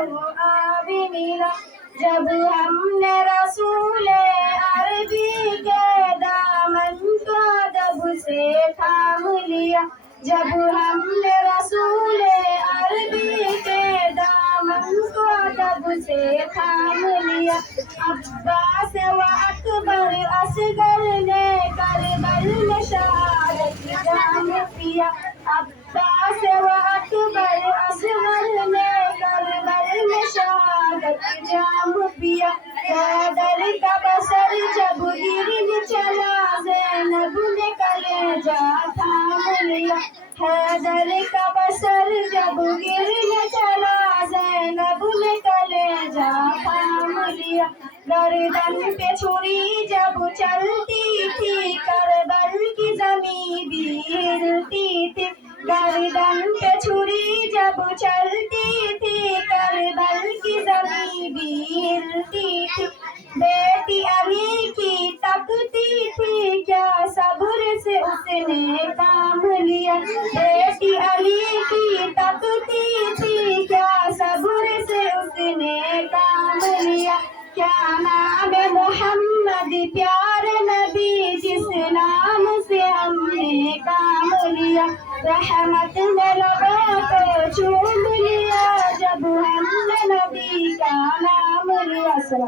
آبی ملا جب ہم نے رسول عربی کے دامن کو ادب سے تھام لیا جب ہم نے رسول عربی کے دامن کو ادب سے تھام لیا عباس و اکبر اصغر نے کربل میں شہادت جام پیا عباس و اکبر اصغر نے کربل میں شہادت جام پیا حیدر کا بصر جب گرد چلا زینب نے کلیجہ تھام لیا حیدر کا بصر جب گرد چلا زینب نے کلیجہ تھام لیا گردن پہ چھری جب چلتی تھی کربل کی زمین بھی ہلتی تھی گردن پہ چھری جب چلتی تھی کربل کی زمین بھی ہلتی تھی بیٹی علی کی تکتی تھی کیا صبر سے اس نے کام لیا بیٹی علی کی تکتی تھی کیا صبر سے اس نے کام لیا کیا نام محمد پیارے نبی جس نام سے ہم نے کام لیا رحمت نے لبوں کو چوم لیا جب ہم نے نبی کا نام لیا